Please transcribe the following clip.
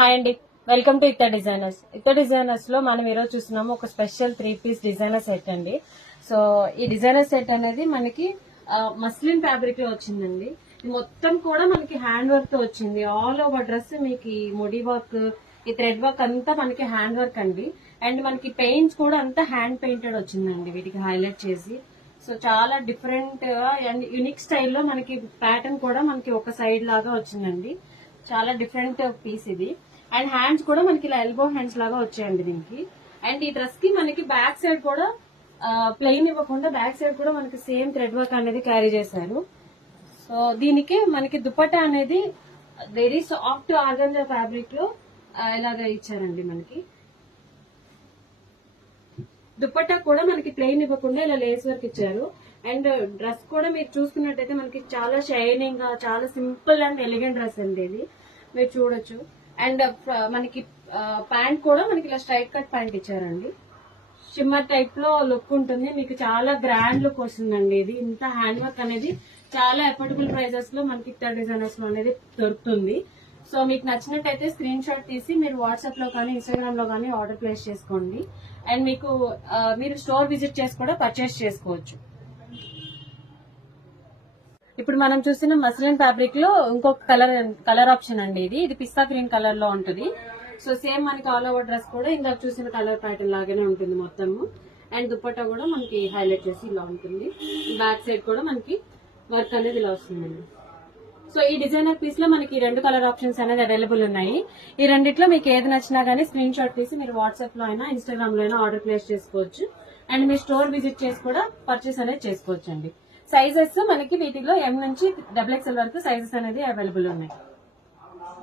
Hi అండి, welcome to ఇత్త designers. ఇత్త డిజైనర్స్ లో మనం ఈరోజు చూస్తున్నాము ఒక స్పెషల్ 3-పీస్ డిజైనర్ సెట్ అండి. సో ఈ డిజైనర్ సెట్ అనేది మనకి మస్లిన్ ఫ్యాబ్రిక్ లో వచ్చిందండి. ఇది మొత్తం కూడా మనకి హ్యాండ్ వర్క్ తో వచ్చింది. ఆల్ ఓవర్ డ్రెస్ మీకు ఈ ముడి వర్క్, ఈ థ్రెడ్ వర్క్ అంతా మనకి హ్యాండ్ వర్క్ అండి. అండ్ మనకి పెయింట్స్ కూడా అంతా హ్యాండ్ పెయింటెడ్ వచ్చిందండి వీటికి హైలైట్ చేసి. సో చాలా డిఫరెంట్ అండ్ యూనిక్ స్టైల్లో మనకి ప్యాటర్న్ కూడా మనకి ఒక సైడ్ లాగా వచ్చిందండి. చాలా డిఫరెంట్ పీస్ ఇది. అండ్ హ్యాండ్స్ కూడా మనకి ఇలా ఎల్బో హ్యాండ్స్ లాగా వచ్చాయండి దీనికి. అండ్ ఈ డ్రెస్ కి మనకి బ్యాక్ సైడ్ కూడా ప్లెయిన్ ఇవ్వకుండా బ్యాక్ సైడ్ కూడా మనకి సేమ్ థ్రెడ్ వర్క్ అనేది క్యారీ చేశారు. సో దీనికి మనకి దుపట్టా అనేది వెరీ సాఫ్ట్ ఆర్గంజా ఫ్యాబ్రిక్ లో ఇలాగా ఇచ్చారండి. మనకి దుపట్టా కూడా మనకి ప్లెయిన్ ఇవ్వకుండా ఇలా లేస్ వర్క్ ఇచ్చారు. అండ్ డ్రెస్ కూడా మీరు చూసుకున్నట్టయితే మనకి చాలా షైనింగ్ గా, చాలా సింపుల్ అండ్ ఎలిగెంట్ డ్రెస్ అండి ఇది, మీరు చూడొచ్చు. అండ్ మనకి ప్యాంట్ కూడా మనకి ఇలా స్ట్రైట్ కట్ ప్యాంట్ ఇచ్చారండి. షిమ్మర్ టైప్ లో లుక్ ఉంటుంది, మీకు చాలా గ్రాండ్ లుక్ వస్తుందండి. ఇది ఇంత హ్యాండ్ వర్క్ అనేది చాలా అఫోర్డబుల్ ప్రైజెస్ లో మనకి ఇతర డిజైనర్స్ లో అనేది దొరుకుతుంది. సో మీకు నచ్చినట్టయితే స్క్రీన్ షాట్ తీసి మీరు వాట్సాప్ లో కానీ ఇన్స్టాగ్రామ్ లో కానీ ఆర్డర్ ప్లేస్ చేసుకోండి. అండ్ మీకు మీరు స్టోర్ విజిట్ చేసి కూడా పర్చేస్ చేసుకోవచ్చు. ఇప్పుడు మనం చూస్తున్న మస్లిన్ ఫ్యాబ్రిక్ లో ఇంకొక కలర్ ఆప్షన్ అండి. ఇది పిస్తా గ్రీన్ కలర్ లో ఉంటుంది. సో సేమ్ మనకి ఆల్ ఓవర్ డ్రెస్ కూడా ఇందాక చూసిన కలర్ ప్యాటర్న్ లాగానే ఉంటుంది మొత్తము. అండ్ దుపట్టా కూడా మనకి హైలైట్ చేసి ఇలా ఉంటుంది. బ్యాక్ సైడ్ కూడా మనకి వర్క్ అనేది ఇలా వస్తుందండి. సో ఈ డిజైనర్ పీస్ లో మనకి 2 కలర్ ఆప్షన్స్ అనేది అవైలబుల్ ఉన్నాయి. ఈ రెండిట్లో మీకు ఏది నచ్చినా గానీ స్క్రీన్ షాట్ తీసి మీరు వాట్సాప్ లో అయినా ఇన్స్టాగ్రామ్ లో అయినా ఆర్డర్ ప్లేస్ చేసుకోవచ్చు. అండ్ మీరు స్టోర్ విజిట్ చేసి కూడా పర్చేస్ అనేది చేసుకోవచ్చు అండి. సైజెస్ మనకి వీటిలో M నుంచి XXL వరకు సైజెస్ అనేది అవైలబుల్ ఉన్నాయి.